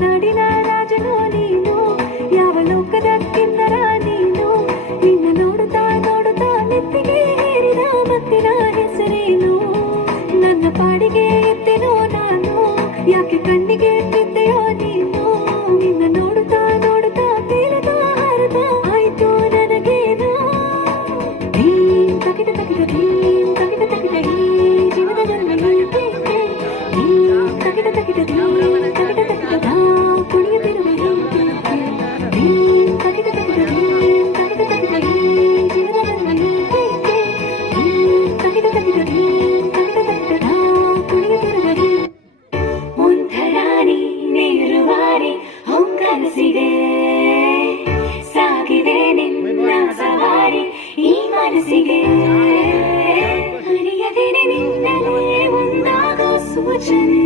ನಾಡಿನ ರಾಜನೋ ನೀನು, ಯಾವ ಲೋಕದ ಕಿನ್ನರ ನೀನು. ನಿನ್ನ ನೋಡುತ್ತಾ ನೋಡುತ್ತಾ ನೆತ್ತಿಗೆ ಏರಿದ ಮತ್ತಿನ ಹೆಸರೇನು. ನನ್ನ ಪಾಡಿಗೆ ಎತ್ತೆನೋ ನಾನು, ಯಾಕೆ ಕಣ್ಣಿಗೆ ಬಿದ್ದೆಯೋ ನೀನು. ನಿನ್ನ ನೋಡುತ್ತಾ ನೋಡುತ್ತಾ ತೇಲುತ್ತಾ ಹಾರುತ್ತಾ ಆಯ್ತು ನನಗೇನೋ. ಧೀಮ್ ತಗಿಟ ತಗಿಟ ಧೀಮ್ ತಗಿಟ ತಗಿಟ ಈ ಜೀವದ ಜನ್ಮ ಹೀಗೆ. ಧೀಮ್ ತಗಿಟ ತಗಿಟ ಧೀಮ್ ತಗಿಟ ತಗಿಟ ನಾ ಕುಣಿಯುತ್ತಿರುವ ಹೀಗೆ. ಧೀಮ್ ತಗಿಟ ತಗಿಟ ಧೀಮ್ ತಗಿಟ ತಗಿಟ ಈ ಜೀವದ ಜನ್ಮ ಹೀಗೆ. ಧೀಮ್ ತಗಿಟ ತಗಿಟ ಧೀಮ್ ತಗಿಟ ತಗಿಟ ನಾ ಕುಣಿಯುತ್ತಿರುವ ಹೀಗೆ. ಒಂಥರಾನಿ ನೀರುವಾರಿ ಹೊಂಗನಸಿಗೆ ಸಾಗಿದೆ ನಿನ್ನ ಸವಾರಿ ಈ ಮನಸ್ಸಿಗೆ. ಅರಿಯದೇನೆ ನಿನ್ನಲೇ ಒಂದಾಗೋ ಸೂಚನೆ.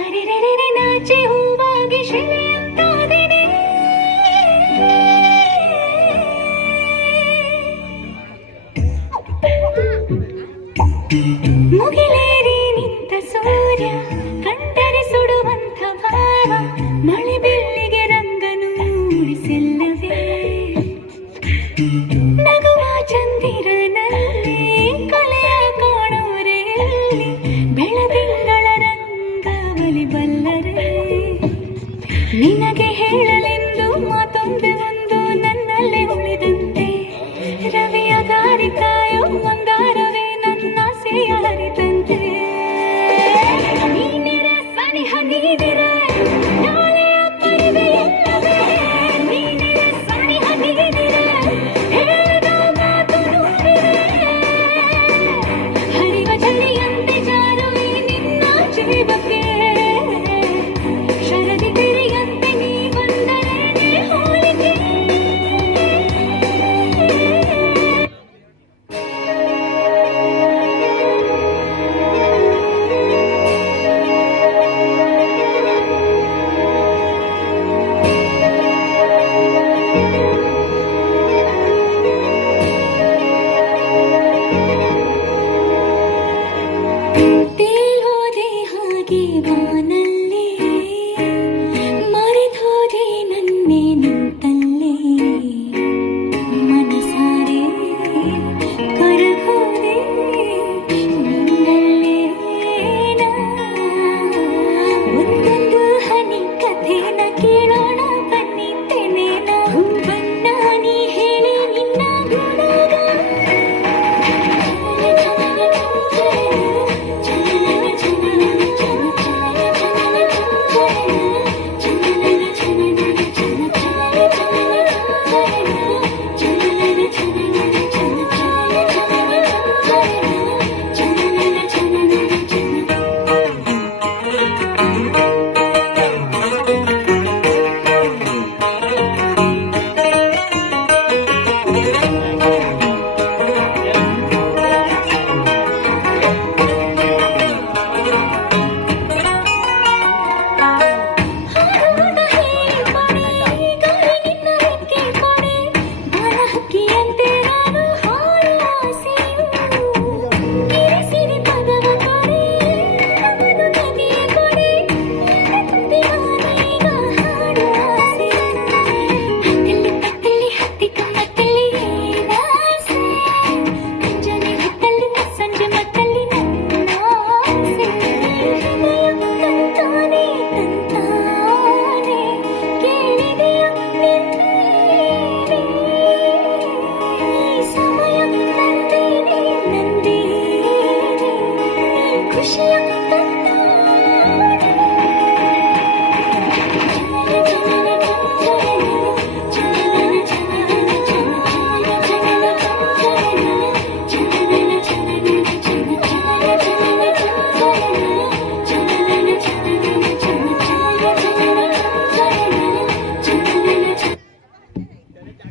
ಅರೆರೆರೆ ನಾಚಿ ಹೂವಾಗಿ ಶಿಲೆಯಂತಾದೇನೆ. ಮುಗಿಲೇರಿ ನಿಂತ ಸೂರ್ಯ ಕಂಡರೆ ಸುಡುವಂಥ ಭಾವ. ಮಳೆ ಬೆಳ್ಳಿಗೆ ರಂಗನು ಮೂಡಿಸೆಲ್ಲವೇ. ನಗುವ ಚಂದಿರನಲ್ಲಿ ಕಲೆಯ ಕಾಣೋರೆಯಲ್ಲಿ ಬೆಳದಿಂಗಳ ರಂಗವಲಿ ಬಲ್ಲರೆ. ನಿನಗೆ ಹೇಳಲೆಂದು ಮಾತೊಂದೆ ಒಂದು ನನ್ನಲ್ಲೇ ಉಳಿದಂತೆ. ರವಿಯ ದಾರಿ ಕಾಯೋ ಮಂದಾರವೇ ನನ್ನ ಸೇಯ ಹರಿದಂತೆ. ನೀನಿರೆ ಸನಿಹ ನೀನಿರೆ